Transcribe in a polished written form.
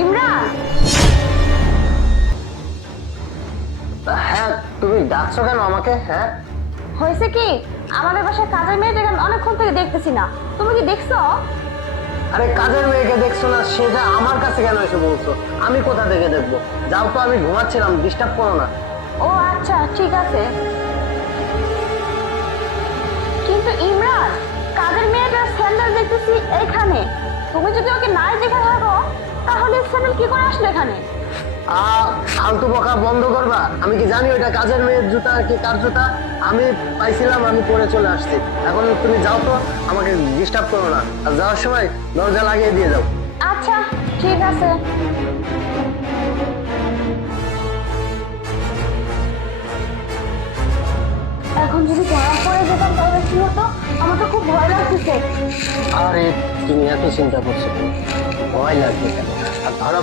ইমরান, হ্যাঁ, তুমি ডাকছো কেন আমাকে? হ্যাঁ, হয়েছে কি, আমাদের বাসায় কাজের মেয়েটাকে আমি অনেকক্ষণ থেকে দেখতেছি না। তুমি কি দেখছো? আরে কাজের মেয়েকে দেখছো না, সেটা আমার কাছে কেন এসে বলছো? আমি কোথা থেকে দেখবো? যাও তো, আমি ঘুমাচ্ছিলাম, ডিস্টার্ব করো না। ও আচ্ছা, ঠিক আছে। কিন্তু ইমরান, কাজের মেয়েটার স্যান্ডেল দেখতেছি এখানে। তুমি যদি ওকে নাই দেখে থাকো, তাহলে স্যান্ডেল কি করে আসলো এখানে? ফালতু বকা বন্ধ করবা। আমি কি জানি ওইটা কাজের মেয়ের জুতা কি কার জুতা? আমি পাইছিলাম, আমি পরে চলে আসছি। এখন তুমি যাও তো, আমাকে ডিস্টার্ব করো না। আর যাওয়ার সময় দরজা লাগিয়ে দিয়ে যাও। আচ্ছা, ঠিক আছে। এখন যদি ধরা পড়ে যেতাম তাহলে কি হতো? আমার তো খুব ভয় লাগতেছে। আরে তুমি এত চিন্তা করছো কেন? ভয় লাগবে কেন? আর ধরা